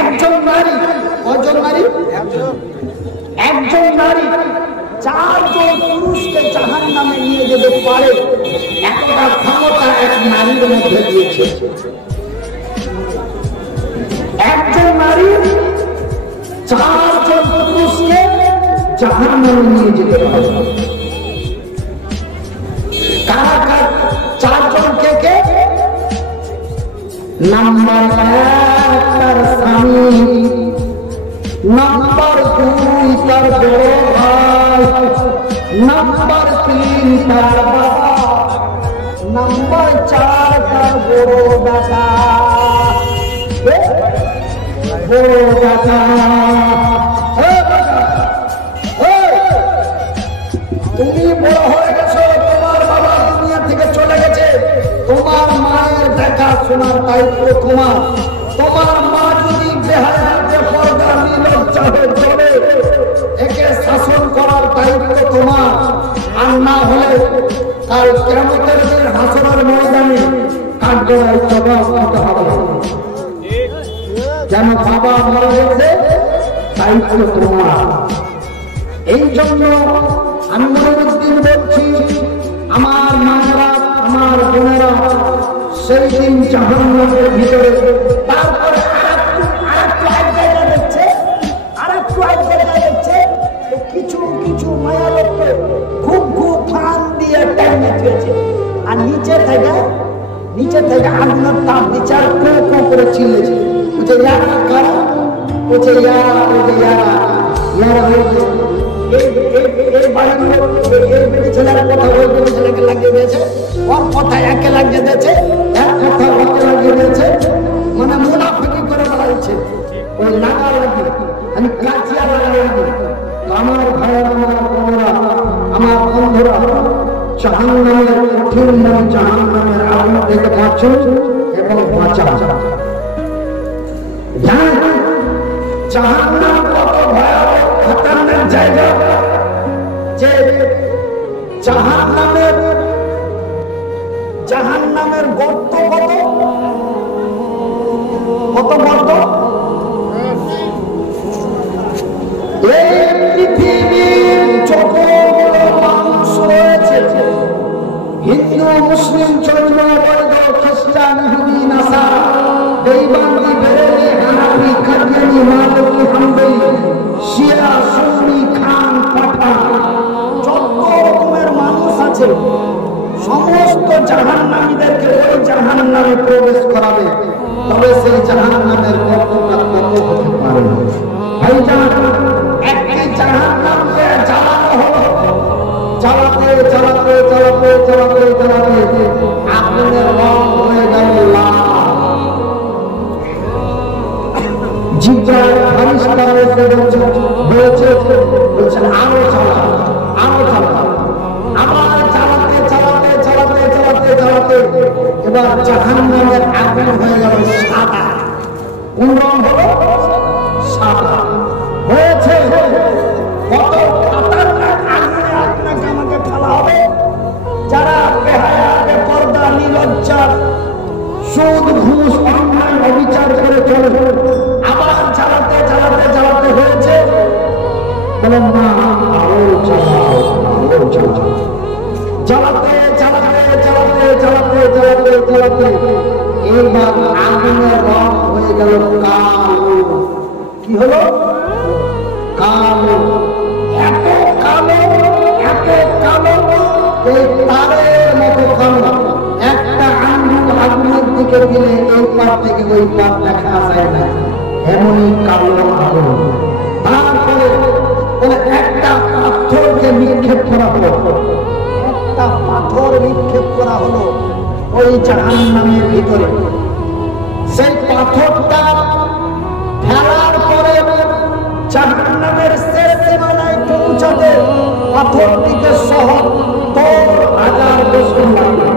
একজন নারী, কয়জন নারী? একজন নারী চারজন পুরুষকে জাহান্নামে নিয়ে যেতে পারে, একটা ক্ষমতা এক নারীর মধ্যে দিয়েছে। একজন নারী চারজন পুরুষকে জাহান্নামে নিয়ে যেতে পারে। কারা কারা চারজন? কে? নাম্বার 1 তার স্বামী, নাম্বার 2 তার বড় ভাই, নাম্বার 3 তার বাবা, নাম্বার 4 তার বড় দাদা। বড় দাদা, তুমি বড় হয়ে গেছো, তোমার বাবা দুনিয়া থেকে চলে গেছে, তোমার মায়ের দেখাশোনার দায়িত্ব তোমার। তোমার মা যদি বেহায়া বেপরদা নির্লজ্জা হয়ে চলে, একে শাসন করার দায়িত্ব তোমার। আর না হলে কাল কিয়ামতের দিন হাসরের ময়দানে কাঠগড়ায় জবাব দিতে হবে। যেন বাবা মারা গেছে, দায়িত্ব তোমার। এই জন্য আমি মহিউদ্দিন বলছি, আমার মায়েরা, আমার বোনেরা সেই দিন জাহান্নামের ভিতরে। তারপরে আরেকটু এক জায়গা দেখছে, কিছু কিছু মায়া লোককে খুব খুব ফান দিয়ে টাইমে দিয়েছে, আর নিচে থেকে আগুনের তাপ দিচ্ছে, আর কো করে চিল্লেছে, বুঝে ইয়ারা কারা, বুঝে ইয়ারা, বুঝে ইয়ারা হয়েছে এই বাড়ির লোক, এই বেটি ছেলের কথা ওই বেটি ছেলেকে লাগিয়ে দিয়েছে, ওর কথা একে লাগিয়ে দিয়েছে, এক কথা ওকে লাগিয়ে দিয়েছে, মানে মুনাফিকি করে বেড়াচ্ছে। ওই লাগা লাগে, আমি কাছিয়া লাগা লাগে। আমার ভাইয়ের, আমার বোনেরা, আমার বন্ধুরা, জাহান্নামের কঠিন নাম, জাহান্নামের আগুন থেকে বাঁচুন এবং বাঁচান। জানেন জাহান্নাম কত ভয়াবহ খতরনাক জায়গা, যে জাহান্নামের গর্ত কত গর্ত। এই পৃথিবীর যতগুলো মানুষ রয়েছে, হিন্দু, মুসলিম, জৈন, বৌদ্ধ, খ্রিস্টান, ইহুদি, নাসারা, দেওবন্দি, বেরেলি, হানাফি, কাদিয়ানি, মালকি, হাম্বলি, শিয়া, সুন্নি, খান, পাঠান, যত রকমের মানুষ আছে, সমস্ত জাহান্নামীদেরকে ওই জাহান্নামে প্রবেশ করাবে। তবে সেই জাহান্নামের গর্তটা কত হতে পারে? ভাইজান, একটি জাহান্নামকে জ্বালানো হলো, জ্বালাতে আগুনের রং হয়ে গেল লাল। জিব্রাইল ফেরেশতা এসে বলছেন আরো জ্বালাও। আবার জ্বালাতে এবার জাহান্নামের আগুন হয়ে গেল সাদা। কোন রং হলো? সাদা হয়েছে। কত খতরনাক আগুনে আপনাকে আমাকে ফেলা হবে। যারা বেহায়া, বেপরদা, নির্লজ্জা, সুদ, ঘুষ, অন্যায়, অবিচার করে চলে, আবার জ্বালাতে হয়েছে। বলেন না, আরো জ্বালাও। জ্বালাতে এবার আগুনের রং হয়ে গেল কালো। কি হলো? কালো। এত কালো, এই তারের মতো কালো। একটা আঙ্গুল আগুনের দিকে দিলে এই পার থেকে ওই পার দেখা যায় না, এমনই কালো আগুন। তারপরে বলে একটা পাথরকে নিক্ষেপ করা হলো, ওই জাহান্নামের ভিতরে। সেই পাথরটা ফেলার পরে জাহান্নামের শেষ সীমানায় পৌঁছাতে পাথরটিকে সহ 10,000 বছর লাগবে।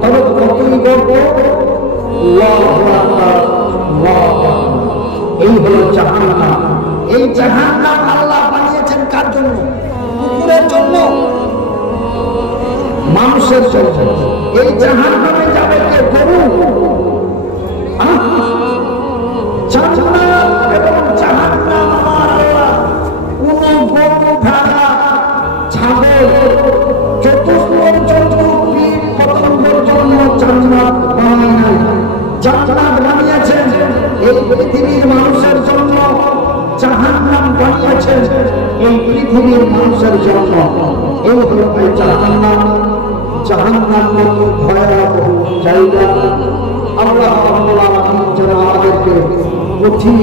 তবে কতই গর্ব! এই হলো জাহান্নাম। এই জাহান্নাম আল্লাহ বানিয়েছেন কার জন্য? কুকুরের জন্য, মানুষের জন্য। এই জাহান্নামে যাবে কে? গরু। জান্নাত এবং জাহান্নাম আমার আল্লাহ কোন গরু ভেড়া ছাগল চতুষ্পঞ্চম কীট পতঙ্গের জন্য জান্নাত বানায় নাই। জান্নাত বানিয়েছেন এই পৃথিবীর মানুষের জন্য, জাহান্নাম বানিয়েছেন এই পৃথিবীর মানুষের জন্য। এই হলো এই জাহান্নাম। জাহান্নাম কত ভয়াবহ জায়গা। আল্লাহ রাব্বুল আলামিন যেন আমাদেরকে কঠিন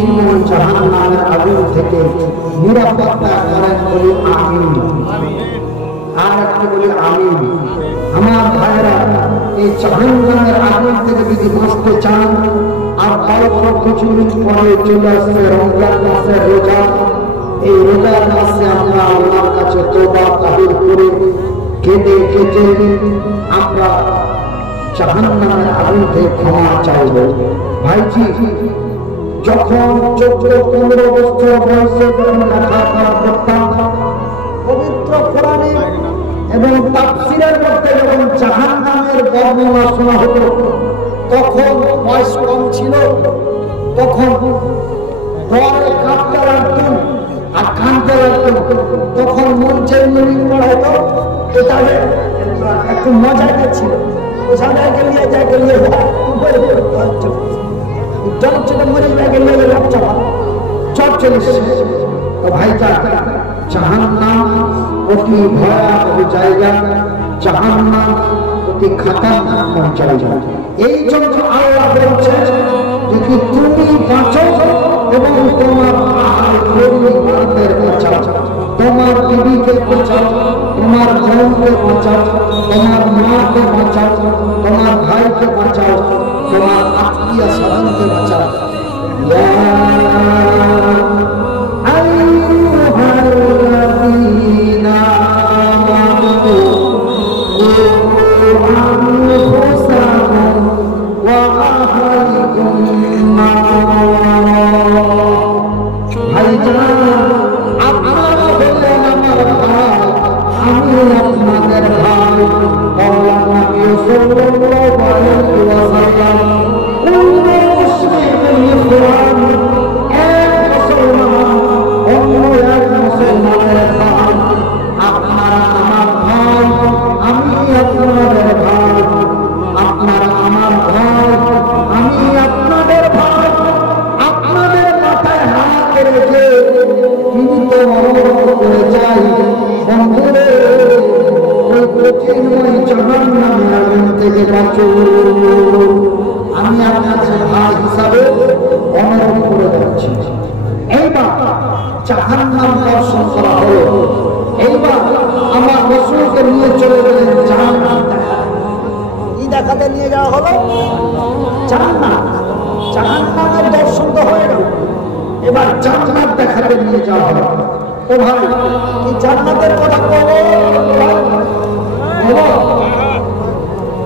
জাহান্নামের আগুন থেকে নিরাপত্তা করেন, বলি আমিন। আর একটু বলি আমিন। আমার ভাইরা, এই জাহান্নামের আগুন থেকে যদি বাঁচতে চান, আর অল্প কিছুদিন পরে চলে আসছে রমজান মাসের রোজা। এই রোজার মাসে আমরা আল্লাহর কাছে তওবা তাহির করে কেঁদে কেটে আমরা জাহান্নামের আগুন থেকে ক্ষমা চাইব। ভাইজি, যখন 14-15 বছর বয়সে লেখাপড়া করতাম, পবিত্র কোরআনে এবং তাফসীরের মধ্যে যখন জাহান্নামের বর্ণনা শোনা হতো, তখন বয়স কম ছিল, তখন ডরে কাঁপতে লাগতাম আর কাঁদতে লাগতাম। তখন মঞ্চের মিলিং পড়াইতো, এটা একটু মজা ছিল। जाके लिए मरे जाके लिए चौक चले। तो भाई জাহান্নাম অতি ভয়াবহ জায়গা, জাহান্নাম অতি খতরনাক জায়গা। এই জন্য আল্লাহ বলছেন, যদি তুমি বাঁচো এবং তোমার পরিবারদের বাঁচাও, তোমার বিবিকে বাঁচাও, তোমার বোনকে বাঁচাও, তোমার মাকে বাঁচাও, তোমার ভাইকে বাঁচাও, তোমার আত্মীয় স্বজনকে বাঁচাও। আমি আপনার ভাই হিসাবে অনুরোধ করে যাচ্ছি, এইবার জাহান্নাম দর্শন করা হলো, এইবার আমার রাসূলকে নিয়ে চলে গেলেন জাহান্নাম দেখাতে নিয়ে যাওয়া হলো। জাহান্নাম, জাহান্নামের দর্শন তো হয়ে গেল, এবার জান্নাত দেখাতে নিয়ে যাওয়া হলো। ও ভাই, এই জান্নাতের কথা বলো,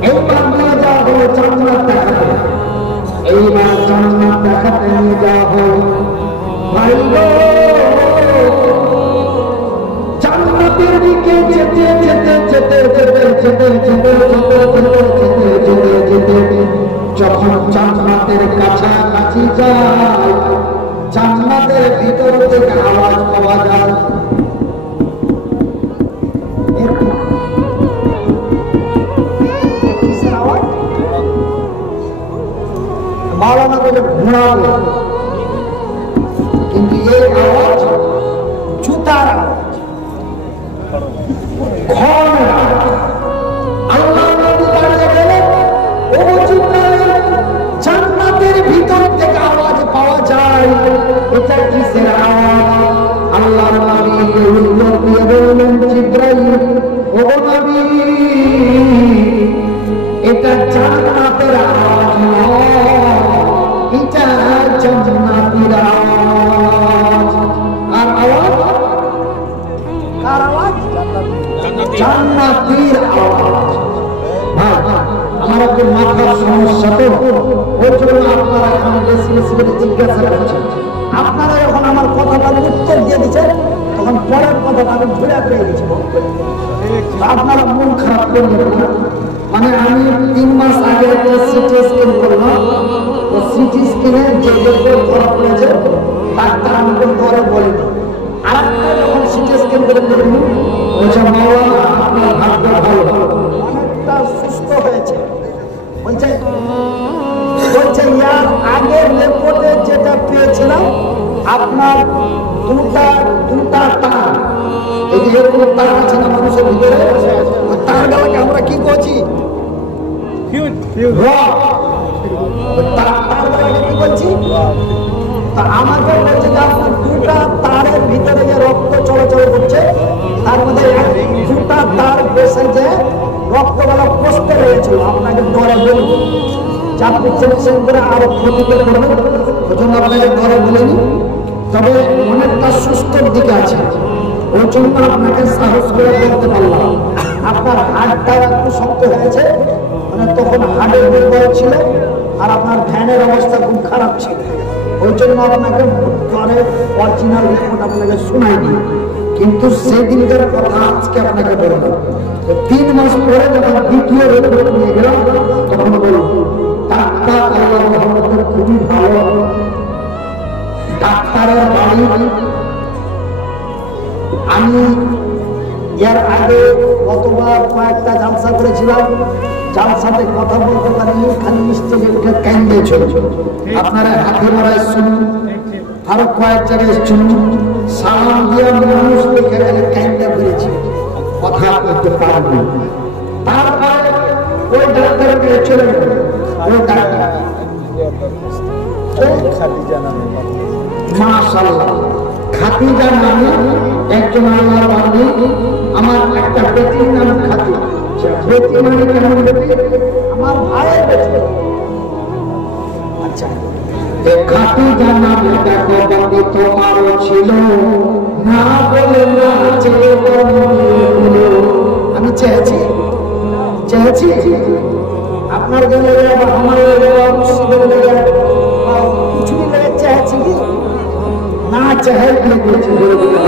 এইবার নিয়ে যাওয়া হলো জান্নাত দেখাতে। এইবার জান্নাত দেখাতে নিয়ে যাওয়া হলো। ভাই গো, জান্নাতের দিকে যেতে যেতে যেতে যেতে যেতে যেতে যেতে যেতে যখন জান্নাতের কাছাকাছি যায়, জান্নাতের ভিতর থেকে আওয়াজ পাওয়া যায়। মাওলানা বলে ঘোড়াবে, কিন্তু এই আওয়াজ জুতার আওয়াজ, খড়ের আওয়াজ। আল্লাহ নবী দাঁড়িয়ে গেলেন, ও জিবরাইল, জান্নাতের ভিতর থেকে আওয়াজ পাওয়া যায়, এটা কিসের আওয়াজ? আল্লাহ নবীকে উত্তর দিয়ে বললেন, জিবরাইল, ও নবী, এটা জান্নাতের আওয়াজ নয়, এটা জান্নাতের আওয়াজ। আর আওয়াজ কার আওয়াজ? জান্নাতের আওয়াজ। ভাই, আমার একটু মাথার সমস্যা, তো ওই জন্য আপনারা এখন বেশি বেশি করে জিজ্ঞাসা করছেন। আপনারা যখন আমার কথাটার উত্তর দিয়ে দিচ্ছেন, তখন পরের কথাটা আমি ঘুরে পেয়ে গেছি। আপনারা মন খারাপ করবেন না, মানে আমি 3 মাস আগে একটা সিটি স্ক্যান করলাম, তো সিটি স্ক্যানে যে রিপোর্ট ধরা পড়েছে ডাক্তার আমাকে ধরে বলেনি। আর একটা যখন সিটি স্ক্যান করে দেখুন বলছে মাওলানা আপনার ভাগ্য ভালো, অনেকটা সুস্থ হয়েছে। বলছে ইয়ার আগের রিপোর্টে যেটা পেয়েছিলাম আপনার দুটা তার, এই যে এরকম তার আছে না মানুষের ভিতরে, ওই তার গালাকে আমরা কি করছি আমাকে বলছে যে আপনার দুটা তারের ভিতরে যে রক্ত চলাচল করছে তার মধ্যে দুটা তার বেসে যে রক্তগুলো কষ্টে রয়েছিল, আপনাকে ডরে বলবো যা চেক করে আরো ক্ষতি করবে, ওই জন্য আপনাকে ডরে বলিনি। তবে অনেকটা সুস্থর দিকে আছে, ওই জন্য আপনাকে সাহস করে বলতে পারলাম। আপনার হাড়টা একটু শক্ত হয়েছে, মানে তখন হাড়ের দুর্বল ছিল আর আপনার ধ্যানের অবস্থা খুব খারাপ ছিল, ওই জন্য আপনাকে পরে অরিজিনাল রিপোর্ট আপনাকে শোনায়নি। কিন্তু সেদিনকার কথা আজকে আপনাকে বললাম। 3 মাস পরে যখন দ্বিতীয় রিপোর্ট নিয়ে গেলাম তখন বললাম ডাক্তার আল্লাহর রহমতে খুবই ভালো। ডাক্তারের বাড়ি আমি এর আগে কতবার কয়েকটা জালসা করেছিলাম, জালসাতে কথা বলতে পারিনি, খালি স্টেজে উঠে কান্দিয়েছিল। আপনারা হাতে মারায় শুনুন, আরো কয়েক জায়গায় শুনুন, সালাম দিয়ে মানুষ দেখে গেলে কান্দা করেছি, কথা বলতে পারবো। তারপরে ওই ডাক্তারকে চলে গেল, ওই ডাক্তার মাশাআল্লাহ খাদিজা নামে একজন আল্লাহর বান্দী, আমার একটা বেটির নাম খাদিজা। বেটি মানে কেমন বেটি? আমার ভাইয়ের বেটি। আচ্ছা, খাদিজা নামে দেখো বান্দী তোমারও ছিল, না বলে না চেয়ে বলো। আমি চেয়েছি আপনার গেলে আমার মুসিদের লেগে কিছু লেগে চেয়েছি কি না, চাহে দিয়ে দিয়েছি বলে বলে